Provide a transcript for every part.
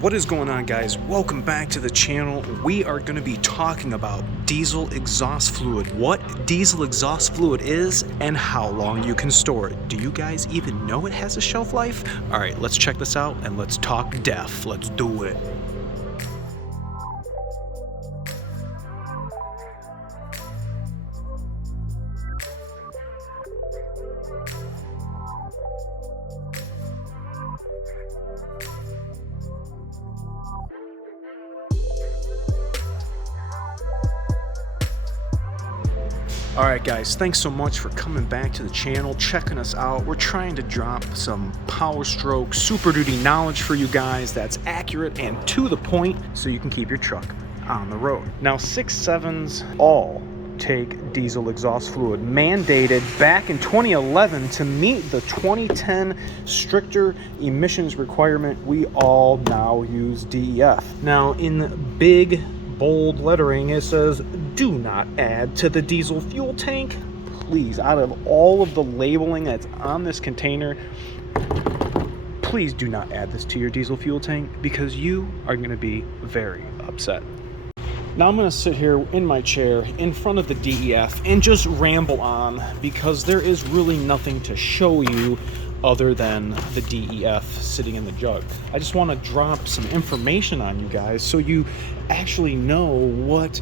What is going on, guys? Welcome back to the channel. We are going to be talking about diesel exhaust fluid, what diesel exhaust fluid is, and how long you can store it. Do you guys even know it has a shelf life? All right, let's check this out and let's talk DEF. Let's do it. Alright guys, thanks so much for coming back to the channel, checking us out. We're trying to drop some Powerstroke Super Duty knowledge for you guys that's accurate and to the point so you can keep your truck on the road. Now 6.7s all take diesel exhaust fluid, mandated back in 2011 to meet the 2010 stricter emissions requirement. We all now use DEF. Now in big bold lettering it says, do not add to the diesel fuel tank. Please, out of all of the labeling that's on this container, please do not add this to your diesel fuel tank because you are going to be very upset. Now I'm going to sit here in my chair in front of the DEF and just ramble on because there is really nothing to show you other than the DEF sitting in the jug. I just want to drop some information on you guys so you actually know what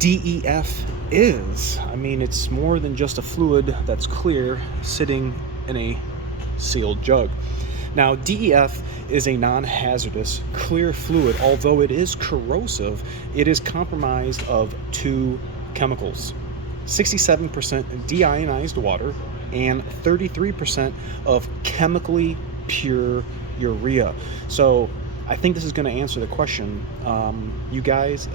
DEF is. I mean, it's more than just a fluid that's clear sitting in a sealed jug. Now, DEF is a non-hazardous clear fluid. Although it is corrosive, it is comprised of two chemicals: 67% deionized water and 33% of chemically pure urea. So I think this is going to answer the question. You guys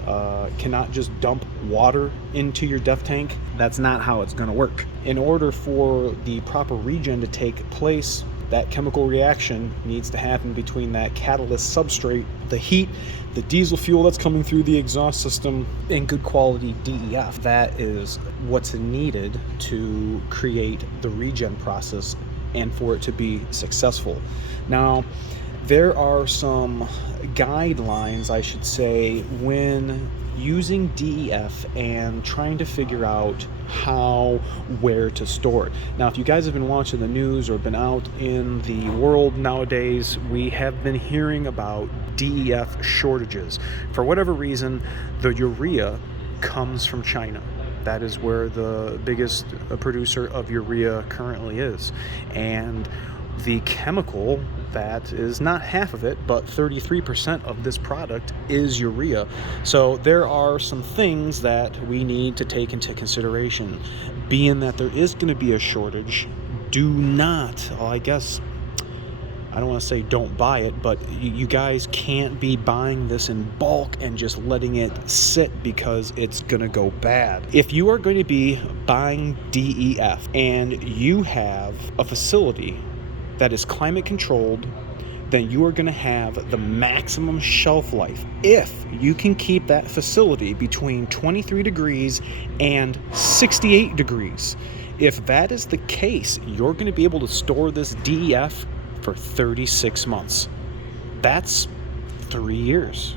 cannot just dump water into your DEF tank. That's not how it's going to work. In order for the proper regen to take place, that chemical reaction needs to happen between that catalyst substrate, the heat, the diesel fuel that's coming through the exhaust system, and good quality DEF. That is what's needed to create the regen process and for it to be successful. Now, there are some guidelines, I should say, when using DEF and trying to figure out where to store it. Now, if you guys have been watching the news or been out in the world nowadays, we have been hearing about DEF shortages. For whatever reason, the urea comes from China. That is where the biggest producer of urea currently is. And the chemical that is not half of it, but 33% of this product is urea. So there are some things that we need to take into consideration. Being that there is going to be a shortage, do not, well, I guess, I don't want to say don't buy it, but you guys can't be buying this in bulk and just letting it sit because it's going to go bad. If you are going to be buying DEF and you have a facility that is climate controlled, then you are going to have the maximum shelf life if you can keep that facility between 23 degrees and 68 degrees. If that is the case, you're going to be able to store this DEF for 36 months. That's 3 years.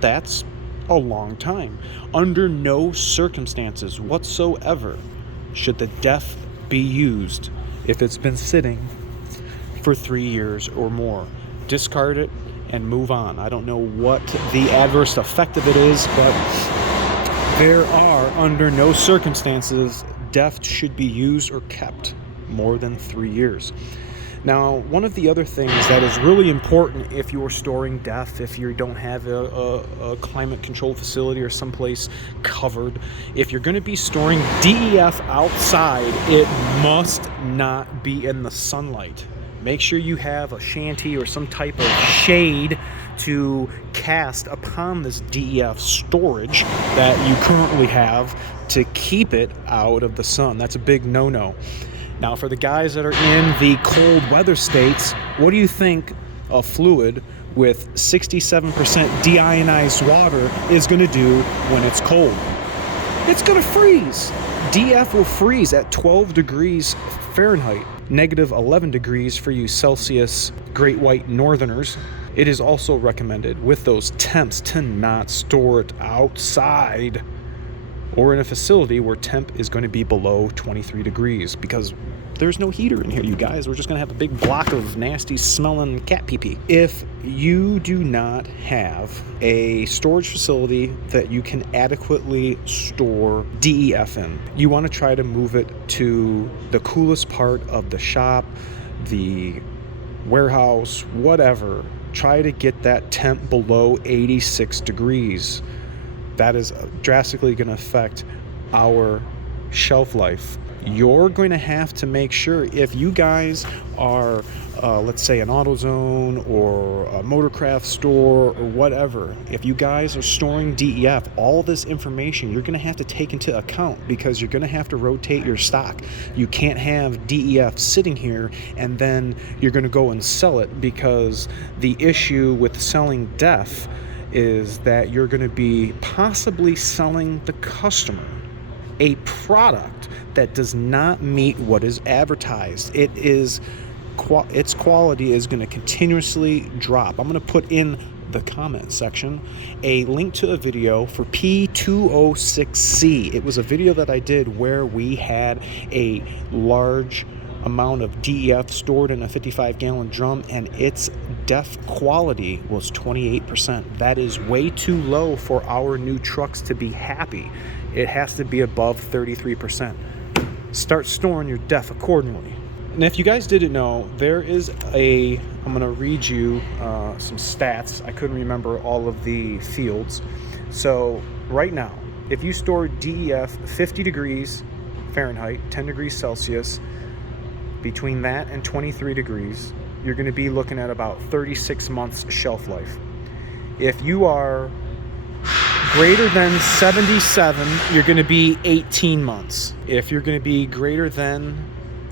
That's a long time. Under no circumstances whatsoever should the DEF be used if it's been sitting for 3 years or more. Discard it and move on. I don't know what the adverse effect of it is, but there are, under no circumstances, DEF should be used or kept more than 3 years. Now, one of the other things that is really important if you're storing DEF, if you don't have a climate control facility or someplace covered, if you're going to be storing DEF outside, it must not be in the sunlight. Make sure you have a shanty or some type of shade to cast upon this DEF storage that you currently have to keep it out of the sun. That's a big no-no. Now, for the guys that are in the cold weather states, what do you think a fluid with 67% deionized water is going to do when it's cold? It's going to freeze. DEF will freeze at 12 degrees Fahrenheit. negative 11 degrees for you Celsius Great White Northerners. It is also recommended with those temps to not store it outside or in a facility where temp is going to be below 23 degrees, because there's no heater in here, you guys. We're just going to have a big block of nasty smelling cat pee-pee. If you do not have a storage facility that you can adequately store DEF in, you want to try to move it to the coolest part of the shop, the warehouse, whatever. Try to get that temp below 86 degrees. That is drastically going to affect our shelf life. You're going to have to make sure, if you guys are, let's say, an AutoZone or a Motorcraft store or whatever, if you guys are storing DEF, all this information you're going to have to take into account, because you're going to have to rotate your stock. You can't have DEF sitting here and then you're going to go and sell it, because the issue with selling DEF is that you're going to be possibly selling the customer a product that does not meet what is advertised. Its quality is going to continuously drop. I'm going to put in the comment section a link to a video for P206C. It was a video that I did where we had a large amount of DEF stored in a 55-gallon drum, and its DEF quality was 28%. That is way too low for our new trucks to be happy. It has to be above 33%. Start storing your DEF accordingly. And if you guys didn't know, there is I'm going to read you some stats. I couldn't remember all of the fields. So right now, if you store DEF 50 degrees Fahrenheit, 10 degrees Celsius, between that and 23 degrees, you're going to be looking at about 36 months shelf life. If you are greater than 77, you're going to be 18 months. If you're going to be greater than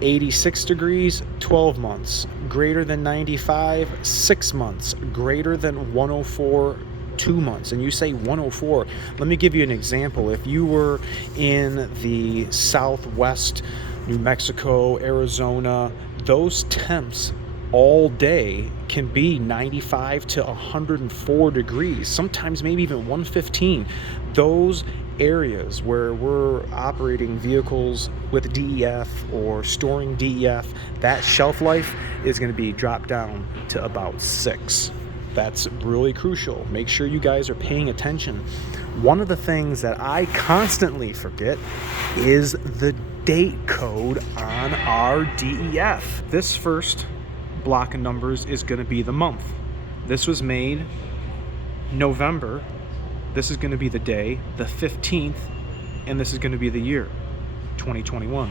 86 degrees, 12 months. Greater than 95, 6 months. Greater than 104, 2 months. And you say 104. Let me give you an example. If you were in the Southwest, New Mexico, Arizona, those temps all day can be 95 to 104 degrees, sometimes maybe even 115. Those areas where we're operating vehicles with DEF or storing DEF, that shelf life is going to be dropped down to about 6. That's really crucial. Make sure you guys are paying attention. One of the things that I constantly forget is the date code on our DEF. This first block of numbers is going to be the month. This was made November. This is going to be the day, the 15th, and this is going to be the year, 2021.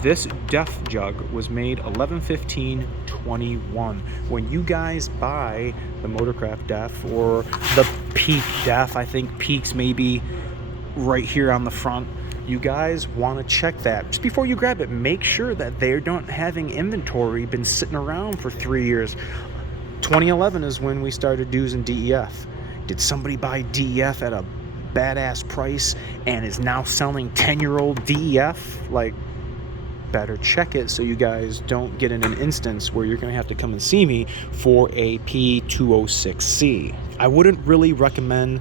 This DEF jug was made 11/15/21. When you guys buy the Motorcraft DEF or the Peak DEF, I think Peak's maybe right here on the front, you guys want to check that. Just before you grab it, make sure that they don't having inventory been sitting around for 3 years. 2011 is when we started using DEF. Did somebody buy DEF at a badass price and is now selling 10-year-old DEF? Like, better check it so you guys don't get in an instance where you're going to have to come and see me for a P206C. I wouldn't really recommend,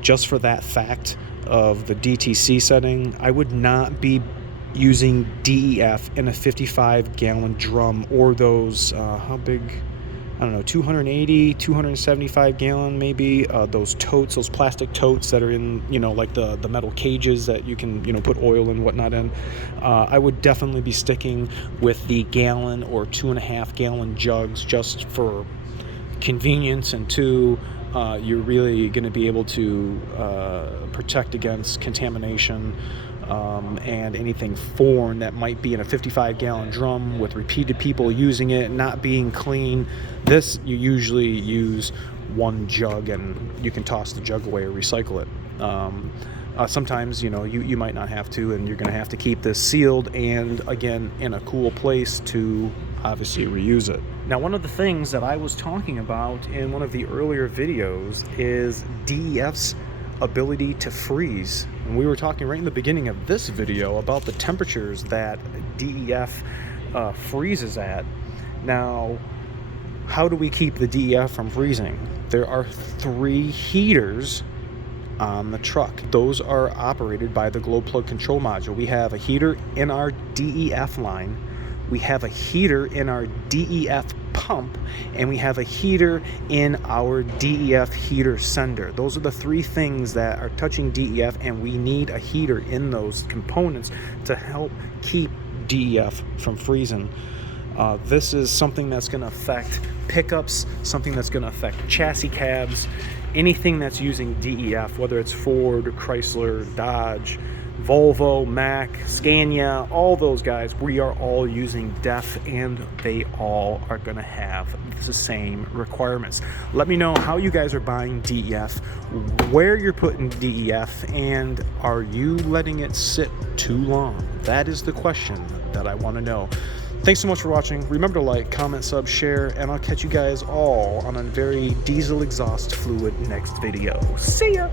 just for that fact of the DTC setting, I would not be using DEF in a 55-gallon drum or those, how big? I don't know, 280, 275 gallon maybe, those totes, those plastic totes that are in, like the metal cages that you can, put oil and whatnot in. I would definitely be sticking with the gallon or 2.5 gallon jugs, just for convenience, and two, you're really going to be able to protect against contamination and anything foreign that might be in a 55-gallon drum with repeated people using it, not being clean. This, you usually use one jug and you can toss the jug away or recycle it. Sometimes, you might not have to, and you're going to have to keep this sealed and, again, in a cool place to obviously reuse it. Now, one of the things that I was talking about in one of the earlier videos is DEF's ability to freeze. And we were talking right in the beginning of this video about the temperatures that DEF freezes at. Now, how do we keep the DEF from freezing? There are 3 heaters on the truck. Those are operated by the glow plug control module. We have a heater in our DEF line, we have a heater in our DEF pump, and we have a heater in our DEF heater sender. Those are the 3 things that are touching DEF, and we need a heater in those components to help keep DEF from freezing. This is something that's going to affect pickups, something that's going to affect chassis cabs, anything that's using DEF, whether it's Ford, Chrysler, Dodge, Volvo, Mack, Scania, all those guys. We are all using DEF, and they all are going to have the same requirements. Let me know how you guys are buying DEF, where you're putting DEF, and are you letting it sit too long? That is the question that I want to know. Thanks so much for watching. Remember to like, comment, sub, share, and I'll catch you guys all on a very diesel exhaust fluid next video. See ya!